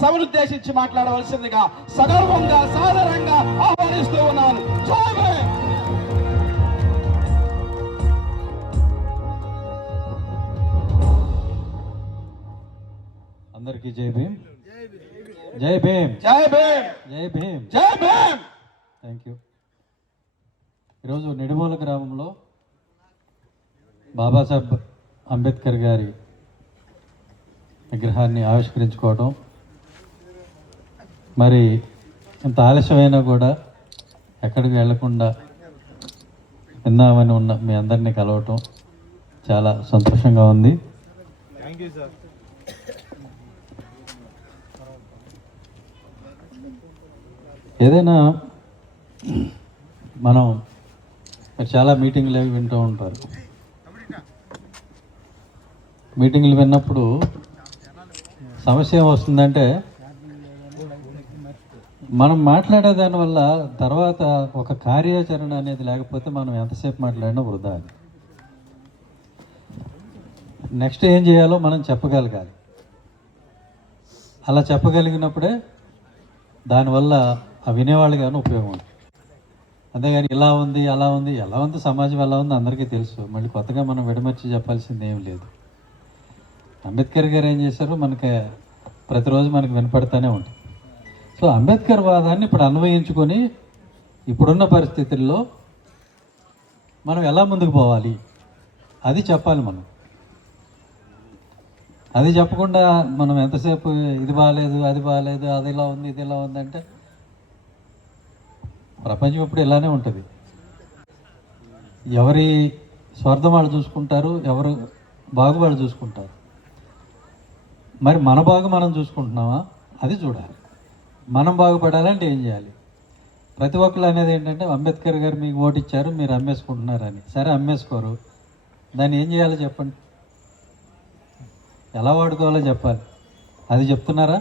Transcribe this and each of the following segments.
సభను ఉద్దేశించి మాట్లాడవలసిందిగా సగర్వంగా సాదరంగా ఆహ్వానిస్తూ ఉన్నాను. జై భీమ్. అందరికీ జై భీమ్. జై భీమ్. జై భీమ్. జై భీమ్. జై భీమ్. Thank you. ఈరోజు నిడుమూల గ్రామంలో బాబాసాహెబ్ అంబేద్కర్ గారి విగ్రహాన్ని ఆవిష్కరించుకోవడం, మరి ఇంత ఆలస్యమైనా కూడా ఎక్కడికి వెళ్లకుండా విందామని ఉన్న మీ అందరినీ కలవటం చాలా సంతోషంగా ఉంది. Thank you sir. ఏదైనా మనం చాలా మీటింగ్లు అవి వింటూ ఉంటారు. మీటింగ్లు విన్నప్పుడు సమస్య ఏమొస్తుందంటే మనం మాట్లాడే దానివల్ల తర్వాత ఒక కార్యాచరణ అనేది లేకపోతే మనం ఎంతసేపు మాట్లాడినా వృధా. నెక్స్ట్ ఏం చేయాలో మనం చెప్పగలగాలి. అలా చెప్పగలిగినప్పుడే దానివల్ల ఆ వినేవాళ్ళకి కానీ ఉపయోగం ఉంది. అంతేగాని ఇలా ఉంది అలా ఉంది, ఎలా ఉంది సమాజం ఎలా ఉంది అందరికీ తెలుసు. మళ్ళీ కొత్తగా మనం విడమర్చి చెప్పాల్సింది ఏం లేదు. అంబేద్కర్ గారు ఏం చేశారు మనకి ప్రతిరోజు మనకు వినపడతానే ఉంటుంది. సో అంబేద్కర్ వాదాన్ని ఇప్పుడు అన్వయించుకొని ఇప్పుడున్న పరిస్థితుల్లో మనం ఎలా ముందుకు పోవాలి అది చెప్పాలి. మనం అది చెప్పకుండా మనం ఎంతసేపు ఇది బాగాలేదు అది బాగాలేదు అది ఇలా ఉంది ఇది ఇలా ఉంది అంటే ప్రపంచం ఇప్పుడు ఇలానే ఉంటుంది. ఎవరి స్వార్థం వాళ్ళు చూసుకుంటారు, ఎవరు బాగు వాళ్ళు చూసుకుంటారు. మరి మన బాగు మనం చూసుకుంటున్నామా అది చూడాలి. మనం బాగుపడాలంటే ఏం చేయాలి? ప్రతి ఒక్కరు అనేది ఏంటంటే అంబేద్కర్ గారు మీకు ఓటు ఇచ్చారు మీరు అమ్మేసుకుంటున్నారని. సరే అమ్మేసుకోరు, దాన్ని ఏం చేయాలో చెప్పండి, ఎలా వాడుకోవాలో చెప్పాలి. అది చెప్తున్నారా?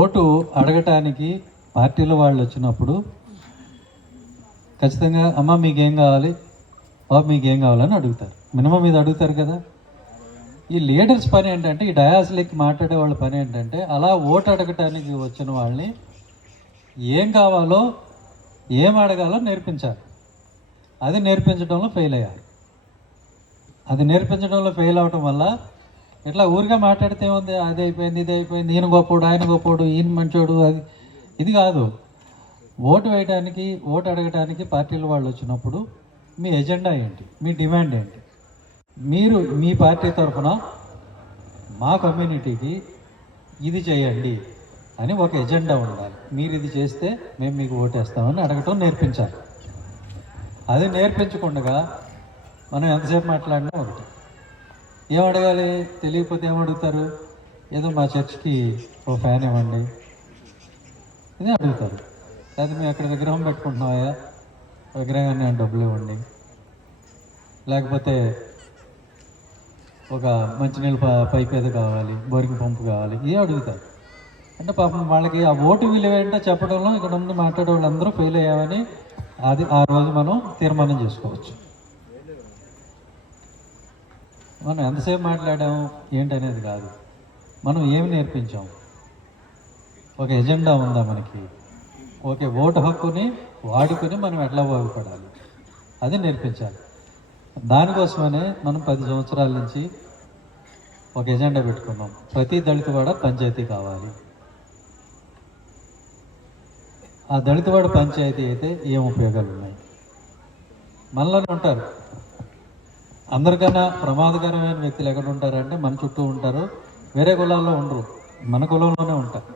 ఓటు అడగటానికి పార్టీలో వాళ్ళు వచ్చినప్పుడు ఖచ్చితంగా అమ్మ మీకేం కావాలి, బాబు మీకేం కావాలని అడుగుతారు. మినిమం ఇది అడుగుతారు కదా. ఈ లీడర్స్ పని ఏంటంటే, ఈ డయాస్లెక్కి మాట్లాడే వాళ్ళ పని ఏంటంటే అలా ఓటు అడగటానికి వచ్చిన వాళ్ళని ఏం కావాలో ఏం అడగాలో నేర్పించాలి. అది నేర్పించడంలో ఫెయిల్ అయ్యారు. అది నేర్పించడంలో ఫెయిల్ అవటం వల్ల ఇట్లా ఊరిగా మాట్లాడితే ఉంది అది అయిపోయింది ఇది అయిపోయింది, ఈయన గొప్పోడు ఆయన గొప్పోడు ఈయన మంచోడు, అది ఇది కాదు. ఓటు వేయడానికి ఓటు అడగటానికి పార్టీల వాళ్ళు వచ్చినప్పుడు మీ ఎజెండా ఏంటి, మీ డిమాండ్ ఏంటి, మీరు మీ పార్టీ తరఫున మా కమ్యూనిటీకి ఇది చేయండి అని ఒక ఎజెండా ఉండాలి. మీరు ఇది చేస్తే మేము మీకు ఓటేస్తామని అడగటం నేర్పించాలి. అది నేర్పించకుండా మనం ఎంతసేపు మాట్లాడినా ఒకటి. ఏం అడగాలి తెలియకపోతే ఏమడుగుతారు, ఏదో మా చర్చ్కి ఓ ఫ్యాన్ ఇవ్వండి ఇది అడుగుతారు. లేదా మేము అక్కడ విగ్రహం పెట్టుకుంటున్నావా, విగ్రహాన్ని డబ్బులు ఇవ్వండి, లేకపోతే ఒక మంచినీళ్ళ పైప్ ఏదో కావాలి, బోరింగ్ పంపు కావాలి, ఇదే అడుగుతారు. అంటే పాపం వాళ్ళకి ఆ ఓటు విలువ ఏంటో చెప్పడంలో ఇక్కడ ఉన్న మాట్లాడే వాళ్ళందరూ ఫెయిల్ అయ్యామని అది ఆ రోజు మనం తీర్మానం చేసుకోవచ్చు. మనం ఎంతసేపు మాట్లాడాము ఏంటనేది కాదు, మనం ఏమి నేర్పించాం, ఒక ఎజెండా ఉందా మనకి, ఓకే ఓటు హక్కుని వాడుకొని మనం ఎట్లా బాగుపడాలి అది నేర్పించాలి. దానికోసమనే మనం 10 సంవత్సరాల నుంచి ఒక ఎజెండా పెట్టుకున్నాం. ప్రతి దళితవాడ పంచాయతీ కావాలి. ఆ దళితవాడ పంచాయతీ అయితే ఏం ఉపయోగాలు ఉన్నాయి? మనలోనే ఉంటారు. అందరికన్నా ప్రమాదకరమైన వ్యక్తులు ఎక్కడ ఉంటారంటే మన చుట్టూ ఉంటారు. వేరే కులాల్లో ఉండరు, మన కులంలోనే ఉంటారు,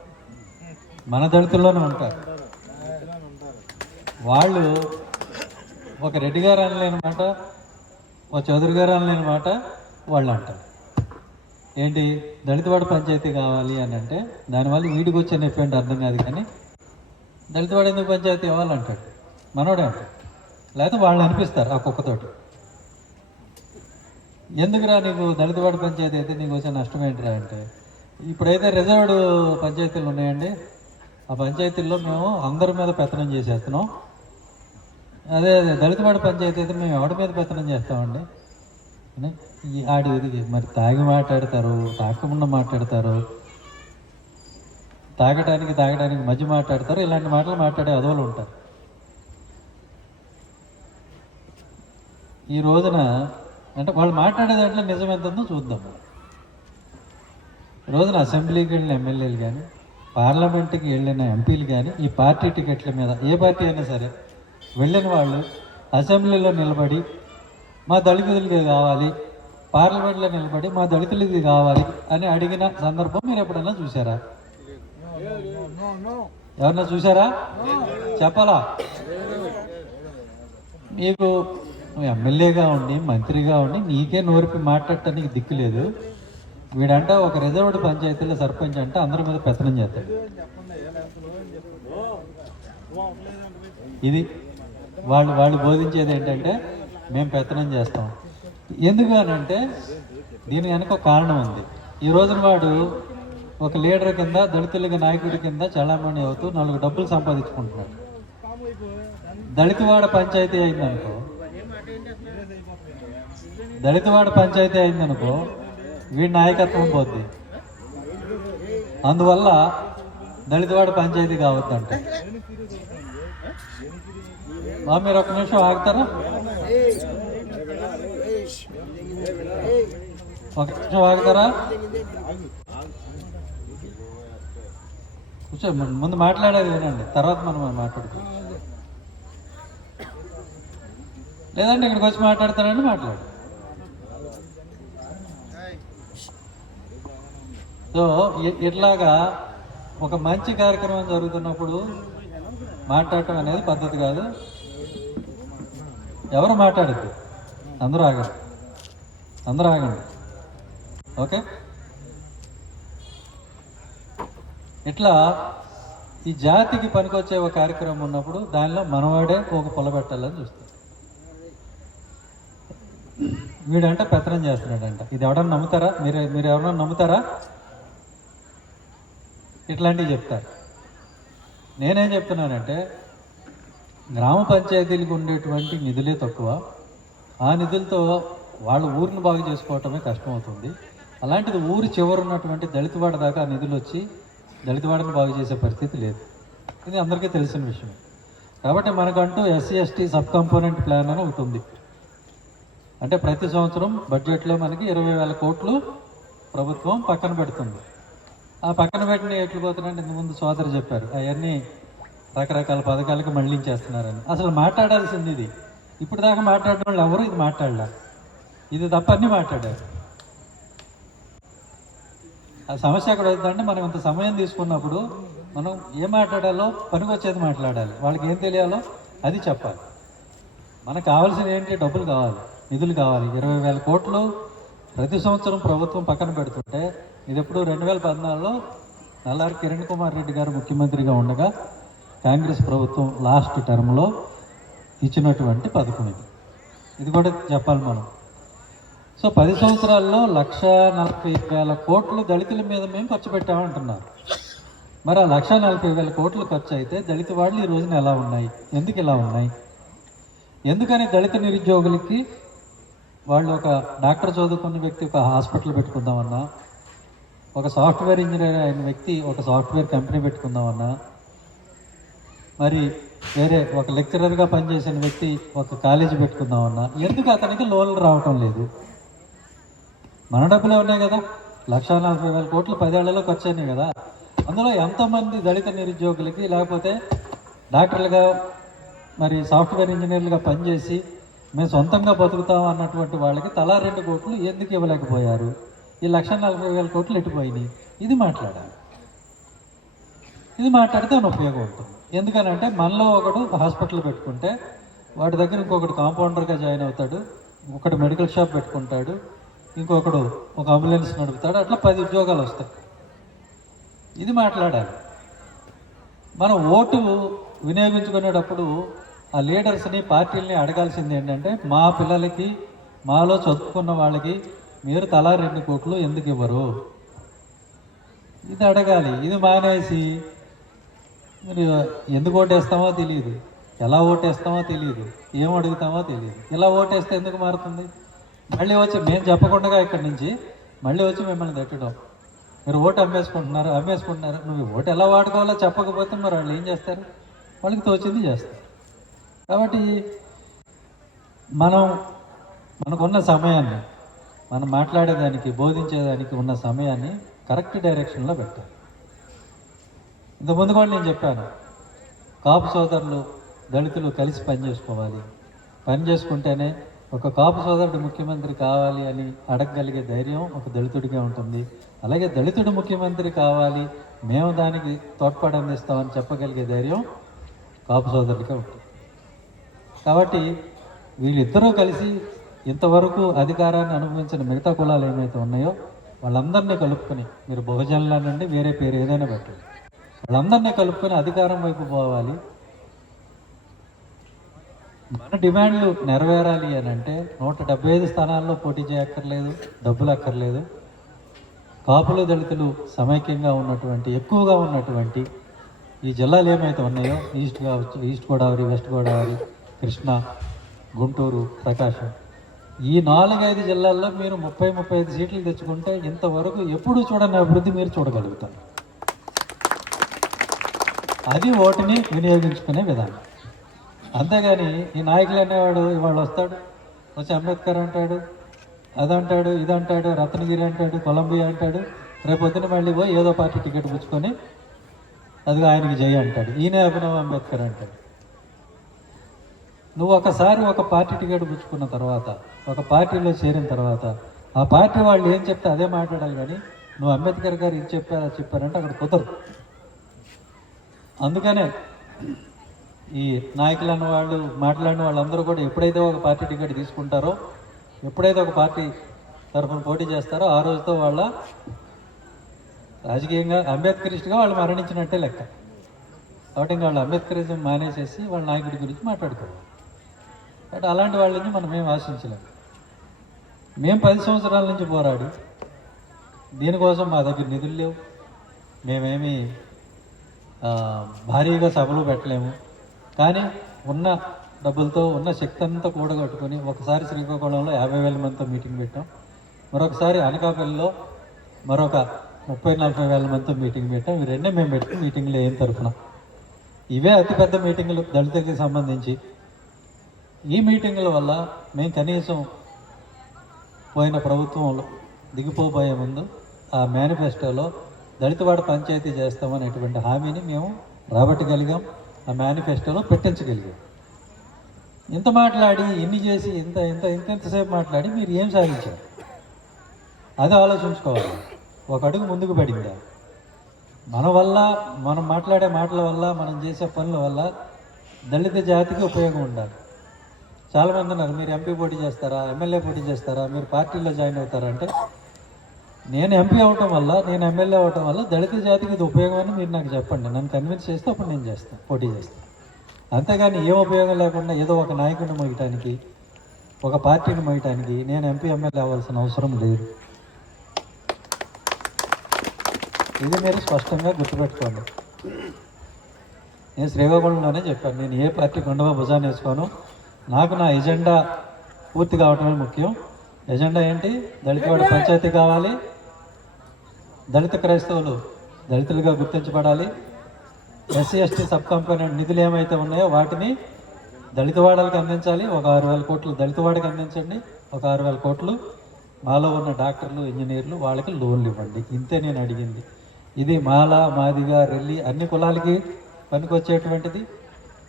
మన దళితుల్లోనే ఉంటారు. వాళ్ళు ఒక రెడ్డి గారు అనలేని మాట, ఒక చౌదరి గారు అనలేని మాట వాళ్ళు అంటారు. ఏంటి దళితవాడ పంచాయతీ కావాలి అని అంటే దానివల్ల వీడికి వచ్చే నొప్పి అంటే అర్థం కాదు. కానీ దళితవాడ ఎందుకు పంచాయతీ ఇవ్వాలంటాడు, మనోడే అంటాడు. లేకపోతే వాళ్ళు అనిపిస్తారు ఆ కుక్కతోటి, ఎందుకురా నీకు దళితవాడ పంచాయతీ అయితే నీకు వచ్చే నష్టం ఏంటిరా అంటే, ఇప్పుడైతే రిజర్వ్డ్ పంచాయతీలు ఉన్నాయండి, ఆ పంచాయతీల్లో మేము అందరి మీద పెత్తనం చేసేస్తున్నాం. అదే దళితవాడ పంచాయతీ అయితే మేము ఎవరి మీద పెత్తనం చేస్తామండి. ఆడి మరి తాగి మాట్లాడతారు, తాకకుండా మాట్లాడతారు, తాగడానికి మధ్య మాట్లాడతారు. ఇలాంటి మాటలు మాట్లాడే అదోలు ఉంటారు. ఈ రోజున అంటే వాళ్ళు మాట్లాడే దాంట్లో నిజం ఎంత ఉందో చూద్దాం. రోజున అసెంబ్లీకి వెళ్ళిన ఎమ్మెల్యేలు కానీ, పార్లమెంట్కి వెళ్ళిన ఎంపీలు కానీ, ఈ పార్టీ టికెట్ల మీద ఏ పార్టీ అయినా సరే వెళ్ళిన వాళ్ళు అసెంబ్లీలో నిలబడి మా దళితులకి కావాలి, పార్లమెంట్లో నిలబడి మా దళితులకి కావాలి అని అడిగిన సందర్భం మీరు ఎప్పుడైనా చూసారా? ఎవరన్నా చూసారా? చెప్పాలా? మీకు నువ్వు ఎమ్మెల్యేగా ఉండి మంత్రిగా ఉండి నీకే నోరిపి మాట్లాడటానికి దిక్కు లేదు. వీడంట ఒక రిజర్వ్డ్ పంచాయతీలో సర్పంచ్ అంటే అందరి మీద పెత్తనం చేస్తాడు. ఇది వాళ్ళు బోధించేది ఏంటంటే మేము పెత్తనం చేస్తాం. ఎందుకు అని అంటే దీని వెనక ఒక కారణం ఉంది. ఈ రోజున వాడు ఒక లీడర్ కింద, దళితుల నాయకుడి కింద చలామణి అవుతూ 4 డబ్బులు సంపాదించుకుంటున్నాడు. దళితవాడ పంచాయతీ అయిందనుకో వీడి నాయకత్వం పోద్ది. అందువల్ల దళితవాడ పంచాయతీ కావద్దంట. మీరు ఒక నిమిషం ఆగుతారా? ఒక నిమిషం ఆగుతారా? కూర్చో, ముందు మాట్లాడేది వినండి, తర్వాత మనం మాట్లాడుకుంటాం. లేదంటే ఇక్కడికి వచ్చి మాట్లాడతానండి, మాట్లాడు. సో ఇట్లాగా ఒక మంచి కార్యక్రమం జరుగుతున్నప్పుడు మాట్లాడటం అనేది పద్ధతి కాదు. ఎవరు మాట్లాడద్దు, అందరూ ఆగండి. ఓకే, ఇట్లా ఈ జాతికి పనికొచ్చే ఒక కార్యక్రమం ఉన్నప్పుడు దానిలో మనవాడే ఒక పొల పెట్టాలని చూస్తాడు. వీడంటే పెత్తనం చేస్తున్నాడంట. ఇది ఎవడన్నా నమ్ముతారా? మీరు ఎవరన్నా నమ్ముతారా? ఇట్లాంటివి చెప్తారు. నేనేం చెప్తున్నానంటే గ్రామ పంచాయతీలకు ఉండేటువంటి నిధులే తక్కువ. ఆ నిధులతో వాళ్ళ ఊరిని బాగు చేసుకోవటమే కష్టమవుతుంది. అలాంటిది ఊరి చివరున్నటువంటి దళితవాడ దాకా ఆ నిధులు వచ్చి దళితవాడని బాగు చేసే పరిస్థితి లేదు. ఇది అందరికీ తెలిసిన విషయం. కాబట్టి మనకంటూ SC ST sub component plan అని అవుతుంది. అంటే ప్రతి సంవత్సరం బడ్జెట్లో మనకి 20,000 కోట్లు ప్రభుత్వం పక్కన పెడుతుంది. ఆ పక్కన పెట్టిన ఎట్లు పోతున్నాయంటే ఇంతకుముందు సోదరు చెప్పారు, అవన్నీ రకరకాల పథకాలకు మళ్ళించేస్తున్నారని. అసలు మాట్లాడాల్సింది ఇది. ఇప్పుడు దాకా మాట్లాడిన వాళ్ళు ఎవరు ఇది మాట్లాడలే. ఇది తప్ప అన్నీ మాట్లాడారు. ఆ సమస్య ఎక్కడ అవుతుందంటే మనం ఇంత సమయం తీసుకున్నప్పుడు మనం ఏం మాట్లాడాలో పనికొచ్చేది మాట్లాడాలి. వాళ్ళకి ఏం తెలియాలో అది చెప్పాలి. మనకు కావాల్సిన ఏంటి? డబ్బులు కావాలి, నిధులు కావాలి. 20,000 కోట్లు ప్రతి సంవత్సరం ప్రభుత్వం పక్కన పెడుతుంటే ఇది ఎప్పుడు 2014లో నల్లారి కిరణ్ కుమార్ రెడ్డి గారు ముఖ్యమంత్రిగా ఉండగా కాంగ్రెస్ ప్రభుత్వం లాస్ట్ టర్మ్లో ఇచ్చినటువంటి పథకం ఇది కూడా చెప్పాలి మనం. సో 10 సంవత్సరాల్లో 1,40,000 కోట్లు దళితుల మీద మేము ఖర్చు పెట్టామంటున్నారు. మరి ఆ 1,40,000 కోట్లు ఖర్చు అయితే దళిత వాళ్ళు ఈ రోజున ఎలా ఉన్నాయి? ఎందుకు ఇలా ఉన్నాయి? ఎందుకని దళిత నిరుద్యోగులకి వాళ్ళు ఒక డాక్టర్ చదువుకున్న వ్యక్తి ఒక హాస్పిటల్ పెట్టుకుందామన్నా, ఒక సాఫ్ట్వేర్ ఇంజనీర్ అయిన వ్యక్తి ఒక సాఫ్ట్వేర్ కంపెనీ పెట్టుకుందామన్నా, మరి వేరే ఒక లెక్చరర్గా పనిచేసిన వ్యక్తి ఒక కాలేజీ పెట్టుకుందామన్నా ఎందుకు అతనికి లోన్లు రావటం లేదు? మన డబ్బులే ఉన్నాయి కదా. 1,40,000 కోట్లు 10 ఏళ్లలో ఖర్చు అయినాయి కదా. అందులో ఎంతోమంది దళిత నిరుద్యోగులకి లేకపోతే డాక్టర్లుగా మరి సాఫ్ట్వేర్ ఇంజనీర్లుగా పనిచేసి మేము సొంతంగా బతుకుతాం అన్నటువంటి వాళ్ళకి తలా 2 కోట్లు ఎందుకు ఇవ్వలేకపోయారు? ఈ 1,40,000 కోట్లు ఎటుపోయినాయి? ఇది మాట్లాడాలి. ఇది మాట్లాడితే అని ఉపయోగం ఉంటుంది. ఎందుకనంటే మనలో ఒకడు హాస్పిటల్ పెట్టుకుంటే వాడి దగ్గర ఇంకొకటి కాంపౌండర్గా జాయిన్ అవుతాడు, ఒకటి మెడికల్ షాప్ పెట్టుకుంటాడు, ఇంకొకడు ఒక అంబులెన్స్ నడుపుతాడు. అట్లా 10 ఉద్యోగాలు వస్తాయి. ఇది మాట్లాడాలి. మనం ఓటు వినియోగించుకునేటప్పుడు ఆ లీడర్స్ని పార్టీలని అడగాల్సింది ఏంటంటే మా పిల్లలకి మాలో చదువుకున్న వాళ్ళకి మీరు తలా 2 కోట్లు ఎందుకు ఇవ్వరు? ఇది అడగాలి. ఇది మానేసి మీరు ఎందుకు ఓటేస్తామో తెలియదు, ఎలా ఓటేస్తామో తెలియదు, ఏం అడుగుతామో తెలియదు. ఇలా ఓటేస్తే ఎందుకు మారుతుంది? మళ్ళీ వచ్చి మేము చెప్పకుండా ఇక్కడి నుంచి మళ్ళీ వచ్చి మిమ్మల్ని తిట్టడం, మీరు ఓటు అమ్మేసుకుంటున్నారు. నువ్వు ఓటు ఎలా వాడుకోవాలో చెప్పకపోతే మరి వాళ్ళు ఏం చేస్తారు? వాళ్ళకి తోచింది చేస్తారు. కాబట్టి మనకున్న సమయాన్ని, మనం మాట్లాడేదానికి, బోధించేదానికి ఉన్న సమయాన్ని కరెక్ట్ డైరెక్షన్లో పెట్టాలి. ఇంతకుముందు కూడా నేను చెప్పాను, కాపు సోదరులు, దళితులు కలిసి పనిచేసుకోవాలి. పని చేసుకుంటేనే ఒక కాపు సోదరుడు ముఖ్యమంత్రి కావాలి అని అడగగలిగే ధైర్యం ఒక దళితుడిగా ఉంటుంది. అలాగే దళితుడు ముఖ్యమంత్రి కావాలి, మేము దానికి తోడ్పాటు అందిస్తామని చెప్పగలిగే ధైర్యం కాపు సోదరుడిగా ఉంటుంది. కాబట్టి వీళ్ళిద్దరూ కలిసి ఇంతవరకు అధికారాన్ని అనుభవించిన మిగతా కులాలు ఏమైతే ఉన్నాయో వాళ్ళందరినీ కలుపుకొని, మీరు బహుజనుల నుండి వేరే పేరు ఏదైనా పెట్టండి, వాళ్ళందరినీ కలుపుకొని అధికారం వైపు పోవాలి. మన డిమాండ్లు నెరవేరాలి అని అంటే 175 స్థానాల్లో పోటీ చేయక్కర్లేదు, డబ్బులు అక్కర్లేదు. కాపులు, దళితులు సమైక్యంగా ఉన్నటువంటి, ఎక్కువగా ఉన్నటువంటి ఈ జిల్లాలు ఏమైతే ఉన్నాయో, ఈస్ట్ గోదావరి, వెస్ట్ గోదావరి, కృష్ణా, గుంటూరు, ప్రకాశం, ఈ 4-5 జిల్లాల్లో మీరు 30-35 సీట్లు తెచ్చుకుంటే ఇంతవరకు ఎప్పుడూ చూడని అభివృద్ధి మీరు చూడగలుగుతారు. అది ఓటుని వినియోగించుకునే విధానం. అంతేగాని ఈ నాయకులు అనేవాడు ఇవాళ వస్తాడు, వచ్చి అంబేద్కర్ అంటాడు, అదంటాడు, ఇదంటాడు, రత్నగిరి అంటాడు, కొలంబియా అంటాడు, రేపొద్దున మళ్ళీ పోయి ఏదో పార్టీ టికెట్ పుచ్చుకొని అది ఆయనకి జై అంటాడు, ఈయన అభినవ్ అంబేద్కర్ అంటాడు. నువ్వు ఒకసారి ఒక పార్టీ టికెట్ పుచ్చుకున్న తర్వాత, ఒక పార్టీలో చేరిన తర్వాత ఆ పార్టీ వాళ్ళు ఏం చెప్తే అదే మాట్లాడాలి. కానీ నువ్వు అంబేద్కర్ గారు ఇది చెప్పారంటే అక్కడ కుదరదు. అందుకనే ఈ నాయకులు అన్న వాళ్ళు, మాట్లాడిన వాళ్ళందరూ కూడా ఎప్పుడైతే ఒక పార్టీ టికెట్ తీసుకుంటారో, ఎప్పుడైతే ఒక పార్టీ తరఫున పోటీ చేస్తారో ఆ రోజుతో వాళ్ళ రాజకీయంగా అంబేద్కరిస్ట్గా వాళ్ళు మరణించినట్టే లెక్క. కాబట్టి ఇంకా వాళ్ళు అంబేద్కరిజం మానేసేసి వాళ్ళ నాయకుడి గురించి మాట్లాడుకోవాలి. కాబట్టి అలాంటి వాళ్ళ నుంచి మనం ఏం ఆశించలేము. మేము 10 సంవత్సరాల నుంచి పోరాడి దీనికోసం మా దగ్గర నిధులు లేవు, మేమేమి భారీగా సభలు పెట్టలేము. కానీ ఉన్న డబ్బులతో, ఉన్న శక్తి అంతా కూడగట్టుకొని ఒకసారి శ్రీకాకుళంలో 50,000 మందితో మీటింగ్ పెట్టాం, మరొకసారి అనకాపల్లిలో మరొక 30-40 వేల మందితో మీటింగ్ పెట్టాం. ఇవి రెండే మేము పెట్టిన మీటింగ్లు ఏం తరఫున. ఇవే అతిపెద్ద మీటింగులు దళితులకి సంబంధించి. ఈ మీటింగుల వల్ల మేము కనీసం పోయిన ప్రభుత్వంలో దిగిపోబోయే ముందు ఆ మేనిఫెస్టోలో దళితవాడ పంచాయతీ చేస్తామనేటువంటి హామీని మేము రాబట్టగలిగాం, ఆ మేనిఫెస్టోలో పెట్టించగలిగాం. ఇంత మాట్లాడి, ఇన్ని చేసి, ఇంతసేపు మాట్లాడి మీరు ఏం సాధించారు? అది ఆలోచించుకోవాలి. ఒక అడుగు ముందుకు పడిందా? మన వల్ల, మనం మాట్లాడే మాటల వల్ల, మనం చేసే పనుల వల్ల దళిత జాతికి ఉపయోగం ఉండాలి. చాలామంది ఉన్నారు, మీరు ఎంపీ పోటీ చేస్తారా, ఎమ్మెల్యే పోటీ చేస్తారా, మీరు పార్టీలో జాయిన్ అవుతారా అంటే, నేను ఎంపీ అవటం వల్ల, నేను ఎమ్మెల్యే అవటం వల్ల దళిత జాతికి ఇది ఉపయోగం అని మీరు నాకు చెప్పండి. నన్ను కన్విన్స్ చేస్తే అప్పుడు నేను చేస్తాను, పోటీ చేస్తాను. అంతేగాని ఏ ఉపయోగం లేకుండా ఏదో ఒక నాయకుడిని మోయటానికి, ఒక పార్టీని మోయటానికి నేను ఎంపీ ఎమ్మెల్యే అవ్వాల్సిన అవసరం లేదు. ఇది మీరు స్పష్టంగా గుర్తుపెట్టుకోండి. నేను శ్రీకాకుళంలోనే చెప్పాను, నేను ఏ పార్టీ కొండవ భుజాన్ని వేసుకోను. నాకు నా ఎజెండా పూర్తి కావటమే ముఖ్యం. ఎజెండా ఏంటి? దళితవాడ పంచాయతీ కావాలి, దళిత క్రైస్తవులు దళితులుగా గుర్తించబడాలి, ఎస్సీ ఎస్టీ సబ్ కాంపోనెంట్ నిధులు ఏమైతే ఉన్నాయో వాటిని దళితవాడలకు అందించాలి. ఒక 6,000 కోట్లు దళితవాడకి అందించండి, ఒక 6,000 కోట్లు మాలో ఉన్న డాక్టర్లు, ఇంజనీర్లు వాళ్ళకి లోన్లు ఇవ్వండి. ఇంతే నేను అడిగింది. ఇది మాల, మాదిగ, రెల్లి అన్ని కులాలకి పనికొచ్చేటువంటిది.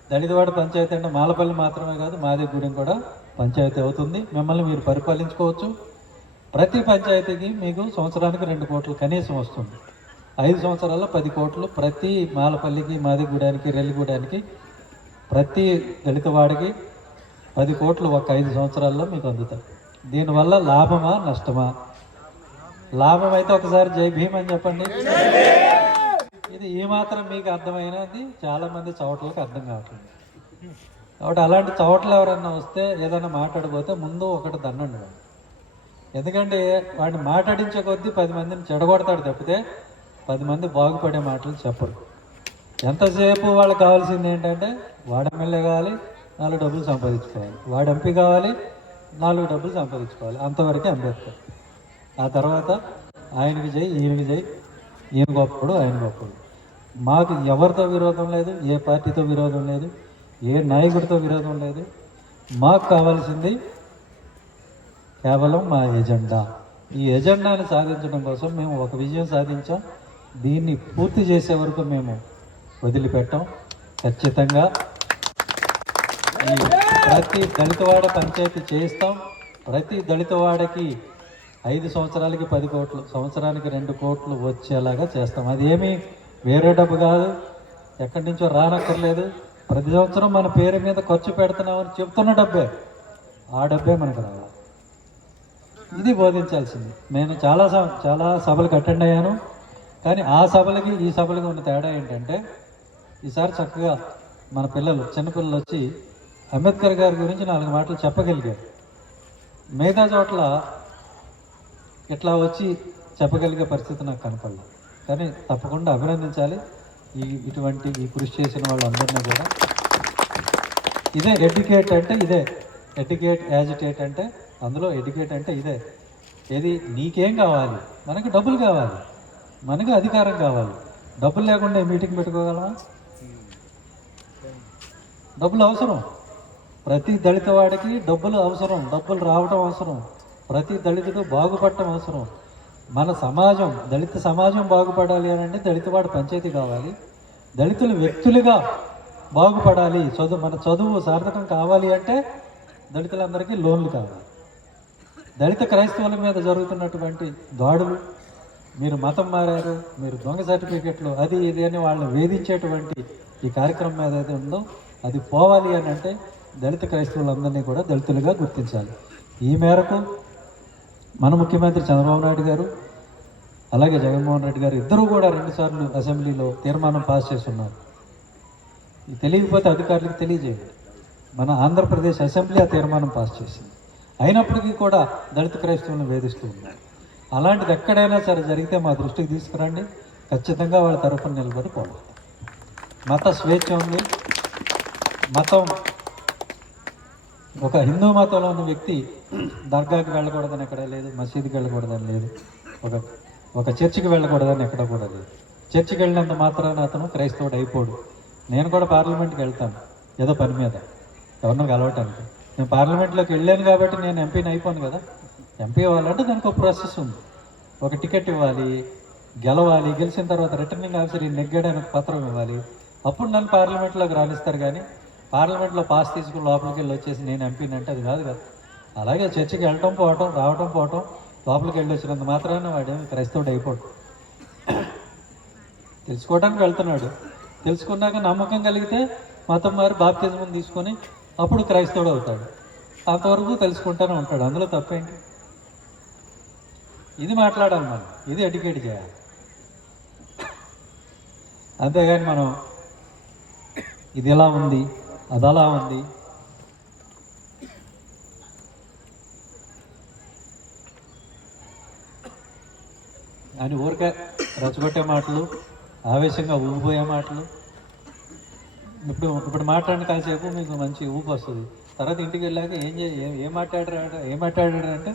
దళితవాడ పంచాయతీ అంటే మాలపల్లి మాత్రమే కాదు, మాదిగూడెం కూడా పంచాయతీ అవుతుంది. మిమ్మల్ని మీరు పరిపాలించుకోవచ్చు. ప్రతి పంచాయతీకి మీకు సంవత్సరానికి 2 కోట్లు కనీసం వస్తుంది. 5 సంవత్సరాల్లో 10 కోట్లు ప్రతి మాలపల్లికి, మాదిగూడానికి, రెల్లిగూడానికి, ప్రతి దళితవాడికి 10 కోట్లు ఒక 5 సంవత్సరాల్లో మీకు అందుతాయి. దీనివల్ల లాభమా నష్టమా? లాభం అయితే ఒకసారి జై భీమ్ అని చెప్పండి. ఇది ఈ మాత్రం మీకు అర్థమైనది చాలామంది చవట్లకు అర్థం కావట్లేదు. కాబట్టి అలాంటి చవట్లు ఎవరన్నా వస్తే, ఏదైనా మాట్లాడిపోతే ముందు ఒకటి దన్నండి వాడు. ఎందుకంటే వాడిని మాట్లాడించే కొద్దీ 10 మందిని చెడగొడతాడు తప్పితే 10 మంది బాగుపడే మాటలు చెప్పరు. ఎంతసేపు వాళ్ళకి కావాల్సింది ఏంటంటే, వాడు ఎమ్మెల్యే కావాలి, 4 డబ్బులు సంపాదించుకోవాలి, వాడు ఎంపీ కావాలి, 4 డబ్బులు సంపాదించుకోవాలి. అంతవరకే అంబేద్కర్. ఆ తర్వాత ఆయనకి జై, ఈయనకి జై, ఈయన గొప్పడు ఆయన గొప్పడు. మాకు ఎవరితో విరోధం లేదు, ఏ పార్టీతో విరోధం లేదు, ఏ నాయకుడితో విరోధం లేదు. మాకు కావాల్సింది కేవలం మా ఎజెండా. ఈ ఎజెండాను సాధించడం కోసం మేము ఒక విజయం సాధించాం. దీన్ని పూర్తి చేసే వరకు మేము వదిలిపెట్టాం. ఖచ్చితంగా ఈ ప్రతి దళితవాడ పంచాయతీ చేస్తాం. ప్రతి దళితవాడకి 5 సంవత్సరాలకి 10 కోట్లు, సంవత్సరానికి 2 కోట్లు వచ్చేలాగా చేస్తాం. అదేమీ వేరే డబ్బు కాదు, ఎక్కడి నుంచో రానక్కర్లేదు. ప్రతి సంవత్సరం మన పేరు మీద ఖర్చు పెడుతున్నామని చెప్తున్న డబ్బే, ఆ డబ్బే మనకు రావాలి. ఇది బోధించాల్సింది. నేను చాలా సభలకు అటెండ్ అయ్యాను. కానీ ఆ సభలకి ఈ సభలకి ఉన్న తేడా ఏంటంటే, ఈసారి చక్కగా మన పిల్లలు, చిన్నపిల్లలు వచ్చి అంబేద్కర్ గారి గురించి 4 మాటలు చెప్పగలిగారు. మిగతా చోట్ల ఇట్లా వచ్చి చెప్పగలిగే పరిస్థితి నాకు కనపడలేదు. కానీ తప్పకుండా అభినందించాలి ఇటువంటి కృషి చేసిన వాళ్ళందరినీ కూడా. ఇదే ఎడ్యుకేట్ అంటే, ఇదే ఎడ్యుకేట్ యాజిటేట్ అంటే, అందులో ఎడ్యుకేట్ అంటే ఇదే. ఏది నీకేం కావాలి? మనకి డబ్బులు కావాలి, మనకి అధికారం కావాలి. డబ్బులు లేకుండా మీటింగ్ పెట్టుకోగలమా? డబ్బులు అవసరం. ప్రతి దళిత వాడికి డబ్బులు అవసరం, డబ్బులు రావడం అవసరం. ప్రతి దళితుడు బాగుపడటం అవసరం. మన సమాజం, దళిత సమాజం బాగుపడాలి అని అంటే దళితవాడ పంచాయతీ కావాలి. దళితులు వ్యక్తులుగా బాగుపడాలి, మన చదువు సార్థకం కావాలి అంటే దళితులందరికీ లోన్లు కావాలి. దళిత క్రైస్తవుల మీద జరుగుతున్నటువంటి దాడులు, మీరు మతం మారారు, మీరు దొంగ సర్టిఫికెట్లు, అది ఇది అని వాళ్ళని వేధించేటువంటి ఈ కార్యక్రమం ఏదైతే ఉందో అది పోవాలి అని అంటే దళిత క్రైస్తవులందరినీ కూడా దళితులుగా గుర్తించాలి. ఈ మేరకు మన ముఖ్యమంత్రి చంద్రబాబు నాయుడు గారు అలాగే జగన్మోహన్ రెడ్డి గారు ఇద్దరూ కూడా 2 సార్లు అసెంబ్లీలో తీర్మానం పాస్ చేస్తున్నారు. ఇది తెలియకపోతే అధికారులకు తెలియజేయండి. మన ఆంధ్రప్రదేశ్ అసెంబ్లీ ఆ తీర్మానం పాస్ చేసింది. అయినప్పటికీ కూడా దళిత క్రైస్తవులను వేధిస్తూ ఉన్నారు. అలాంటిది ఎక్కడైనా సరే జరిగితే మా దృష్టికి తీసుకురండి. ఖచ్చితంగా వాళ్ళ తరఫున నిలబడి పోరాడతాం. మత స్వేచ్ఛ ఉంది. మతం, ఒక హిందూ మతంలో ఉన్న వ్యక్తి దర్గాకి వెళ్ళకూడదని ఎక్కడ లేదు, మసీదుకి వెళ్ళకూడదని లేదు, ఒక చర్చికి వెళ్ళకూడదని ఎక్కడ కూడా లేదు. చర్చికి వెళ్ళినంత మాత్రాన అతను క్రైస్తవుడు అయిపోడు. నేను కూడా పార్లమెంట్కి వెళ్తాను ఏదో పని మీద, ఎవరినో కలవటానికి. నేను పార్లమెంట్లోకి వెళ్ళాను కాబట్టి నేను ఎంపీని అయిపోను కదా. ఎంపీ అవ్వాలంటే దానికి ఒక ప్రాసెస్ ఉంది. ఒక టికెట్ ఇవ్వాలి, గెలవాలి, గెలిచిన తర్వాత రిటర్నింగ్ ఆఫీసర్ నెగ్గడానికి పత్రం ఇవ్వాలి. అప్పుడు నన్ను పార్లమెంట్లోకి రాణిస్తారు. కానీ పార్లమెంట్లో పాస్ తీసుకుని లోపలికి వెళ్ళి వచ్చేసి నేను ఎంపీని అంటే అది కాదు కదా. అలాగే చర్చికి వెళ్ళటం పోవటం, రావటం పోవటం, లోపలికి వెళ్ళి వచ్చినంత మాత్రాన వాడేమి క్రైస్తవుడు అయిపోవడం. తెలుసుకోవడానికి వెళ్తున్నాడు. తెలుసుకున్నాక నమ్మకం కలిగితే మతం మారి బాప్తిజం తీసుకొని అప్పుడు క్రైస్తవుడు అవుతాడు. అంతవరకు తెలుసుకుంటూనే ఉంటాడు. అందులో తప్పేంటి? ఇది మాట్లాడాలి మనం, ఇది ఎడ్యుకేట్ చేయాలి. అంతేగాని మనం ఇది ఎలా ఉంది, అది అలా ఉంది, అని ఊరికే రెచ్చగొట్టే మాటలు, ఆవేశంగా ఊగిపోయే మాటలు. ఇప్పుడు మాట్లాడిన కాసేపు మీకు మంచి ఊపి వస్తుంది. తర్వాత ఇంటికి వెళ్ళాక ఏం మాట్లాడాడు అంటే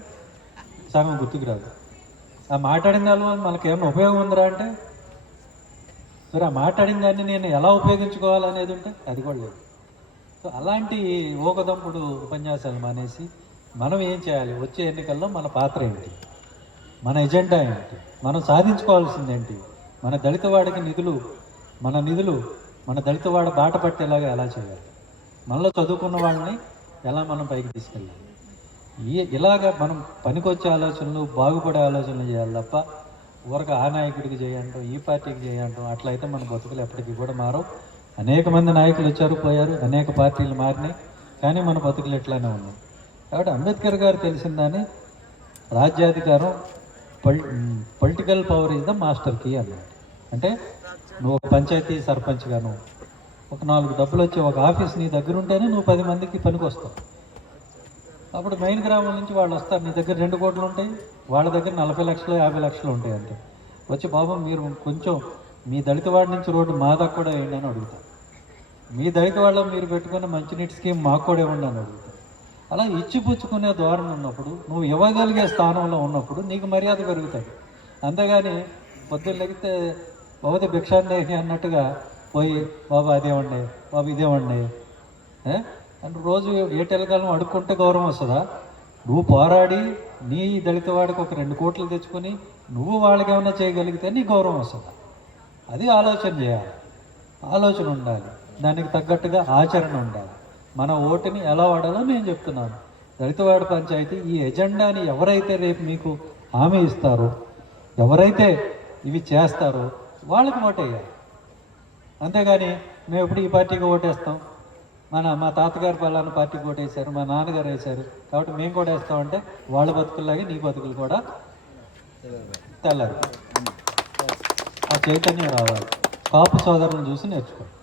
సగం గుర్తుకు రాదు. ఆ మాట్లాడిన దానివల్ల మనకి ఏమైనా ఉపయోగం ఉందిరా అంటే, సరే ఆ మాట్లాడిన దాన్ని నేను ఎలా ఉపయోగించుకోవాలనేది ఉంటే అది కూడా లేదు. సో అలాంటి ఊకదంపుడు ఉపన్యాసాలు మానేసి మనం ఏం చేయాలి, వచ్చే ఎన్నికల్లో మన పాత్ర ఏంటి, మన ఎజెండా ఏంటి, మనం సాధించుకోవాల్సింది ఏంటి, మన దళితవాడికి నిధులు మన దళితవాడ బాట పట్టేలాగా ఎలా చేయాలి, మనలో చదువుకున్న వాళ్ళని ఎలా మనం పైకి తీసుకెళ్ళాలి. ఇలాగ మనం పనికొచ్చే ఆలోచనలు, బాగుపడే ఆలోచనలు చేయాలి తప్ప ఊరక ఆ నాయకుడికి చేయంటాం, ఈ పార్టీకి చేయంటాం. అట్లయితే మన బతుకులు ఎప్పటికీ కూడా మారవు. అనేక మంది నాయకులు వచ్చారు, పోయారు, అనేక పార్టీలు మారినాయి, కానీ మన బతుకులు ఎట్లానే ఉన్నాయి. కాబట్టి అంబేద్కర్ గారు తెలిసిందని రాజ్యాధికారం, political power is the master key అన్నాడు. అంటే నువ్వు ఒక పంచాయతీ సర్పంచ్గాను ఒక 4 డబ్బులు వచ్చి ఒక ఆఫీస్ నీ దగ్గర ఉంటేనే నువ్వు 10 మందికి పనికి వస్తావు. అప్పుడు మెయిన్ గ్రామం నుంచి వాళ్ళు వస్తారు, నీ దగ్గర 2 కోట్లు ఉంటాయి, వాళ్ళ దగ్గర 40 లక్షలు 50 లక్షలు ఉంటాయి. అంటే వచ్చి బాబు మీరు కొంచెం మీ దళితవాడి నుంచి రోడ్డు మా దాకా కూడా వేయండి అని అడుగుతారు. మీ దళితవాడలో మీరు పెట్టుకున్న మంచినీటి స్కీమ్ మాకు కూడా ఇవ్వండి అని అడుగుతారు. అలా ఇచ్చిపుచ్చుకునే ధోరణి ఉన్నప్పుడు, నువ్వు ఇవ్వగలిగే స్థానంలో ఉన్నప్పుడు నీకు మర్యాద పెరుగుతుంది. అంతేగాని పొద్దున్న లెగితే బాబుది భిక్షాందేహి అన్నట్టుగా పోయి బాబు అదేమండి, బాబు ఇదేమండి అంటే రోజు ఏటెలకాలం అడుక్కుంటే గౌరవం వస్తుందా? నువ్వు పోరాడి నీ దళిత వాడికి ఒక 2 కోట్లు తెచ్చుకొని నువ్వు వాళ్ళకి ఏమైనా చేయగలిగితే నీ గౌరవం వస్తుందా? అది ఆలోచన చేయాలి, ఆలోచన ఉండాలి, దానికి తగ్గట్టుగా ఆచరణ ఉండాలి. మన ఓటుని ఎలా వాడాలో నేను చెప్తున్నాను. దళితవాడ పంచాయతీ ఈ ఎజెండాని ఎవరైతే రేపు మీకు హామీ ఇస్తారో, ఎవరైతే ఇవి చేస్తారో వాళ్ళకి ఓటేయాలి. అంతేగాని మేము ఎప్పుడు ఈ పార్టీకి ఓటేస్తాం, మా తాతగారు పలానా పార్టీకి ఓటేశారు, మా నాన్నగారు వేశారు కాబట్టి మేము కూడా వేస్తామంటే వాళ్ళ బతుకుల్లాగే నీ బతుకులు కూడా తెల్లారు. ఆ చైతన్యం రావాలి. కాపు సోదరులను చూసి నేర్చుకోండి.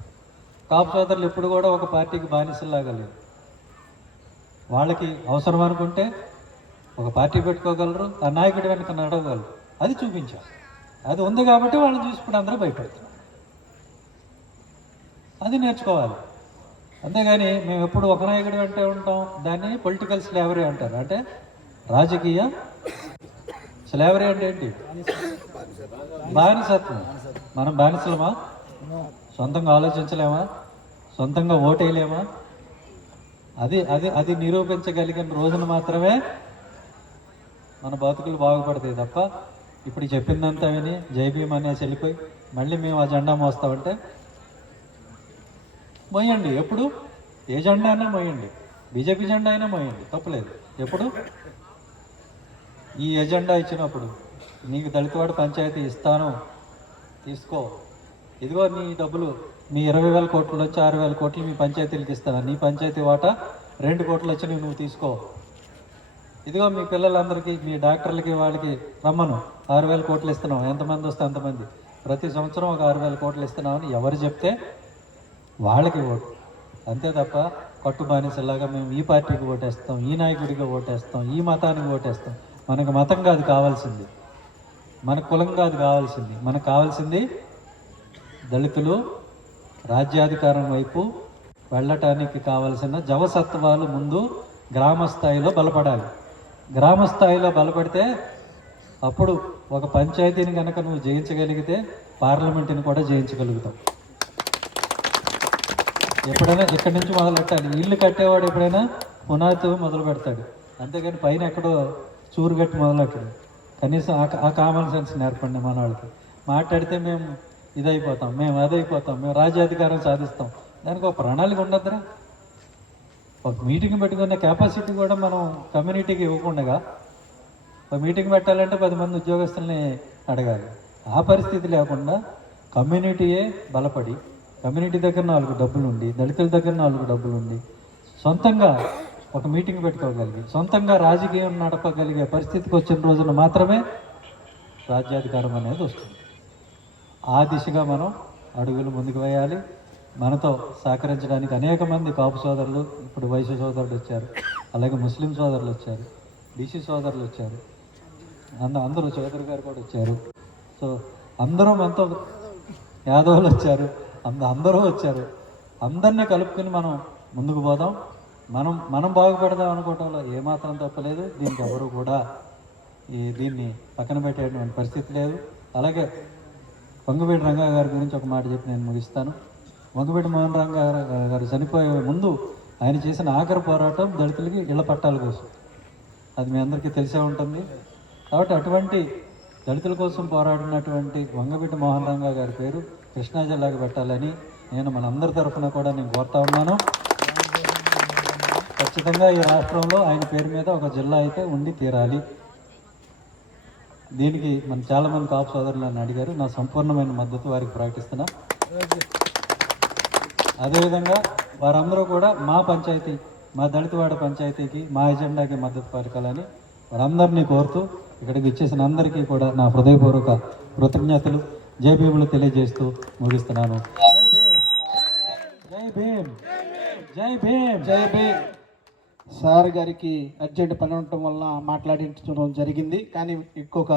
కాపు సోదరులు ఎప్పుడు కూడా ఒక పార్టీకి బానిసల్లాగా లేరు. వాళ్ళకి అవసరం అనుకుంటే ఒక పార్టీ పెట్టుకోగలరు, ఆ నాయకుడి వెనక నడవగలరు. అది చూపించాలి. అది ఉంది కాబట్టి వాళ్ళని చూసి ఇప్పుడు అందరూ భయపడుతున్నారు. అది నేర్చుకోవాలి. అంతేగాని మేము ఎప్పుడు ఒక నాయకుడి వెంటే ఉంటాం. దాన్ని పొలిటికల్ స్లేవరీ అంటారు. అంటే రాజకీయ స్లేవరీ అంటే ఏంటి? బానిసత్వం. మనం బానిసలమా? సొంతంగా ఆలోచించలేమా? సొంతంగా ఓటేయలేమా? అది అది అది నిరూపించగలిగిన రోజున మాత్రమే మన బతుకులు బాగుపడతాయి తప్ప ఇప్పుడు చెప్పిందంతా విని జై భీమ్ అనేసి వెళ్ళిపోయి మళ్ళీ మేము ఆ జెండా మోస్తామంటే మోయండి. ఎప్పుడు ఏ జెండా అయినా మోయండి, బీజేపీ జెండా అయినా మోయండి, తప్పులేదు. ఎప్పుడు ఈ ఎజెండా ఇచ్చినప్పుడు నీకు దళితవాడ పంచాయతీ ఇస్తాను, తీసుకో, ఇదిగో నీ డబ్బులు, మీ 20,000 కోట్లు వచ్చి 6,000 కోట్లు మీ పంచాయతీలకు ఇస్తాను, నీ పంచాయతీ వాటా 2 కోట్లు వచ్చి నువ్వు తీసుకో, ఇదిగో మీ పిల్లలందరికీ, మీ డాక్టర్లకి వాళ్ళకి రమ్మను 6,000 కోట్లు ఇస్తున్నాం, ఎంతమంది వస్తే అంతమంది, ప్రతి సంవత్సరం ఒక 6,000 కోట్లు ఇస్తున్నామని ఎవరు చెప్తే వాళ్ళకి ఓటు. అంతే తప్ప కట్టు బానిసలాగా మేము ఈ పార్టీకి ఓటేస్తాం, ఈ నాయకుడికి ఓటేస్తాం, ఈ మతానికి ఓటేస్తాం. మనకు మతం కాదు కావాల్సింది, మన కులం కాదు కావాల్సింది. మనకు కావాల్సింది దళితులు రాజ్యాధికారం వైపు వెళ్ళటానికి కావలసిన జవసత్వాలు ముందు గ్రామ స్థాయిలో బలపడాలి. గ్రామ స్థాయిలో బలపడితే అప్పుడు ఒక పంచాయతీని కనుక నువ్వు జయించగలిగితే పార్లమెంటుని కూడా జయించగలుగుతావు. ఎప్పుడైనా ఇక్కడి నుంచి మొదలు పెట్టాలి. ఇల్లు కట్టేవాడు ఎప్పుడైనా పునాదితో మొదలు పెడతాడు, అంతేగాని పైన ఎక్కడో చూరు కట్టి మొదలెట్టాడు. కనీసం ఆ కామన్ సెన్స్ నేర్పండి మన వాళ్ళకి. మాట్లాడితే మేము ఇదైపోతాం, మేము అదైపోతాం, మేము రాజ్యాధికారం సాధిస్తాం, దానికి ఒక ప్రణాళిక ఉండద్దురా. ఒక మీటింగ్ పెట్టుకునే కెపాసిటీ కూడా మనం కమ్యూనిటీకి ఇవ్వకుండా ఒక మీటింగ్ పెట్టాలంటే 10 మంది ఉద్యోగస్తుల్ని అడగాలి. ఆ పరిస్థితి లేకుండా కమ్యూనిటీయే బలపడి, కమ్యూనిటీ దగ్గర 4 డబ్బులు ఉండి, దళితుల దగ్గర 4 డబ్బులు ఉండి, సొంతంగా ఒక మీటింగ్ పెట్టుకోగలిగి, సొంతంగా రాజకీయం నడపగలిగే పరిస్థితికి వచ్చిన రోజున మాత్రమే రాజ్యాధికారం అనేది వస్తుంది. ఆ దిశగా మనం అడుగులు ముందుకు వేయాలి. మనతో సహకరించడానికి అనేక మంది కాపు సోదరులు, ఇప్పుడు వైశ్య సోదరులు వచ్చారు, అలాగే ముస్లిం సోదరులు వచ్చారు, బీసీ సోదరులు వచ్చారు, అందరూ చౌదరి గారు కూడా వచ్చారు. సో అందరూ మనతో, యాదవులు వచ్చారు, అందరూ వచ్చారు. అందరినీ కలుపుకొని మనం ముందుకు పోదాం. మనం బాగుపడదాం అనుకోవటంలో ఏమాత్రం తప్పలేదు. దీనికి ఎవరు కూడా దీన్ని పక్కన పెట్టేటువంటి పరిస్థితి లేదు. అలాగే వంగవీటి రంగా గారి గురించి ఒక మాట చెప్పి నేను ముగిస్తాను. వంగవీటి మోహన్ రంగా గారు చనిపోయే ముందు ఆయన చేసిన ఆఖరి పోరాటం దళితులకి ఇళ్ల పట్టాల కోసం. అది మీ అందరికీ తెలిసే ఉంటుంది. కాబట్టి అటువంటి దళితుల కోసం పోరాడినటువంటి వంగవీటి మోహన్ రంగా గారి పేరు కృష్ణా జిల్లాకు పెట్టాలని నేను మనందరి తరఫున కూడా నేను కోరుతా ఉన్నాను. ఖచ్చితంగా ఈ రాష్ట్రంలో ఆయన పేరు మీద ఒక జిల్లా అయితే ఉండి తీరాలి. దీనికి మన చాలామంది కాపు సోదరులు నన్ను అడిగారు. నా సంపూర్ణమైన మద్దతు వారికి ప్రకటిస్తున్నా. అదేవిధంగా వారందరూ కూడా మా పంచాయతీ, మా దళితవాడ పంచాయతీకి, మా ఎజెండాకి మద్దతు పలకాలని వారందరినీ కోరుతూ ఇక్కడికి ఇచ్చేసిన అందరికీ కూడా నా హృదయపూర్వక కృతజ్ఞతలు, జై భీములు తెలియజేస్తూ ముగిస్తున్నాను. జై భీమ్, జై భీమ్, జై భీమ్. సార్ గారికి అర్జెంట్ పని ఉండటం వల్ల మాట్లాడించడం జరిగింది. కానీ ఇంకొక